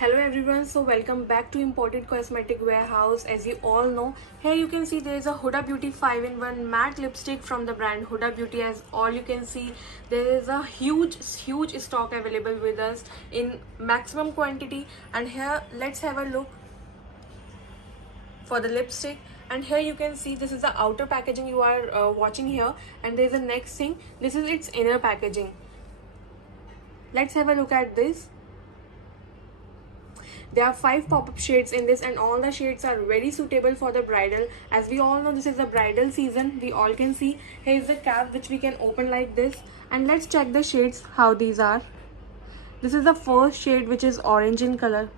Hello everyone, so welcome back to Imported Cosmetic Warehouse. As you all know, here you can see there is a Huda Beauty 5-in-1 matte lipstick from the brand Huda Beauty. As all you can see, there is a huge stock available with us in maximum quantity. And here let's have a look for the lipstick. And here you can see this is the outer packaging you are watching here, and there is a next thing. This is its inner packaging. Let's have a look at this. There are 5 pop-up shades in this, and all the shades are very suitable for the bridal. As we all know, this is the bridal season. We all can see here is the cap which we can open like this, and let's check the shades how these are. This is the first shade, which is orange in color.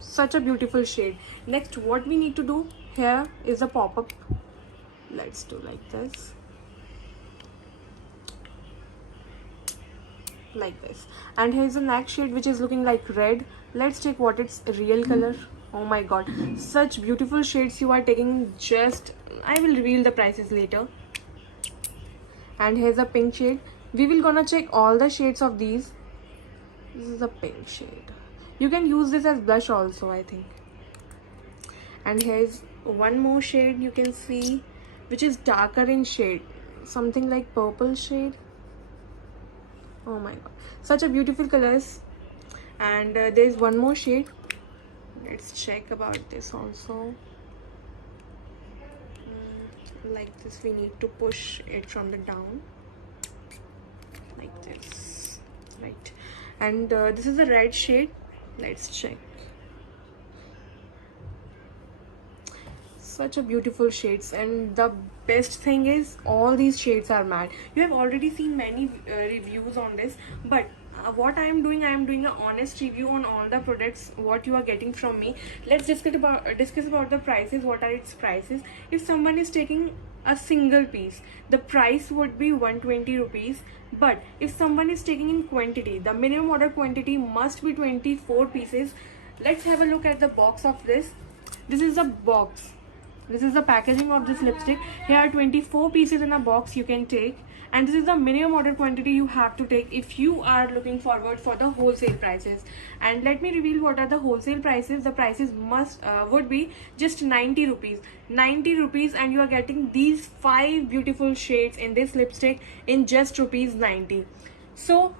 Such a beautiful shade. Next, what we need to do here is a pop-up. Let's do like this. Like this, and here's the next shade which is looking like red. Let's check what its real color. Oh my god, such beautiful shades you are taking. Just I will reveal the prices later. And here's a pink shade. We will gonna check all the shades of these. This is a pink shade. You can use this as blush also, I think. And here's one more shade you can see, which is darker in shade, something like purple shade. Oh my god, such a beautiful colors. And there's one more shade. Let's check about this also. Like this, we need to push it from the down like this, right? And this is the red shade. Let's check. Such a beautiful shades, and the best thing is all these shades are matte. You have already seen many reviews on this, but what I am doing an honest review on all the products what you are getting from me. Let's discuss about the prices. What are its prices? If someone is taking a single piece, the price would be 120 rupees. But if someone is taking in quantity, the minimum order quantity must be 24 pieces. Let's have a look at the box of this. This is a box. This is the packaging of this lipstick. Here are 24 pieces in a box you can take, and this is the minimum order quantity you have to take if you are looking forward for the wholesale prices. And let me reveal what are the wholesale prices. The prices would be just 90 rupees. 90 rupees, and you are getting these 5 beautiful shades in this lipstick in just rupees 90. So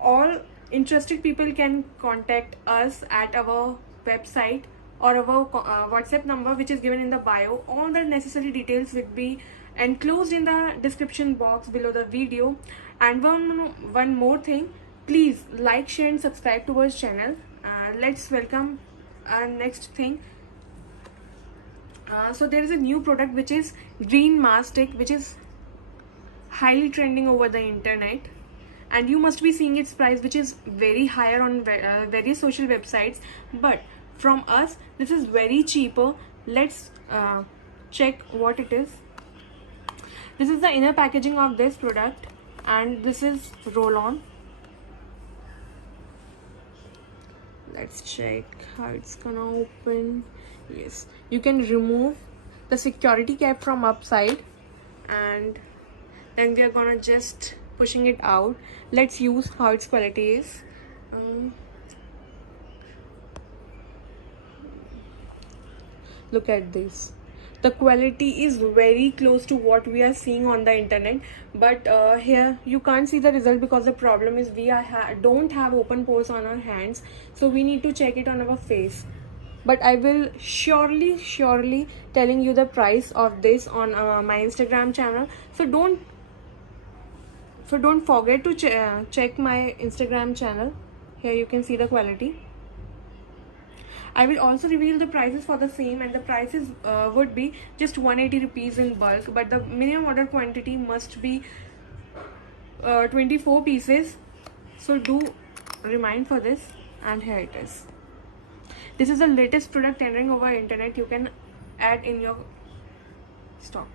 all interested people can contact us at our website or our WhatsApp number, which is given in the bio. All the necessary details will be enclosed in the description box below the video. And one more thing, please like, share and subscribe to our channel. Let's welcome our next thing. So there is a new product which is green mask stick, which is highly trending over the internet, and you must be seeing its price, which is very higher on various social websites. But from us, this is very cheaper. Let's check what it is. This is the inner packaging of this product, and this is roll-on. Let's check how it's gonna open. Yes, you can remove the security cap from upside, and then we are gonna just pushing it out. Let's use how its quality is. Look at this. The quality is very close to what we are seeing on the internet, but here you can't see the result because the problem is we don't have open pores on our hands, so we need to check it on our face. But I will surely telling you the price of this on my Instagram channel. So don't forget to check my Instagram channel. Here you can see the quality. I will also reveal the prices for the same, and the prices would be just 180 rupees in bulk, but the minimum order quantity must be 24 pieces. So do remind for this. And here it is. This is the latest product trending over internet. You can add in your stock.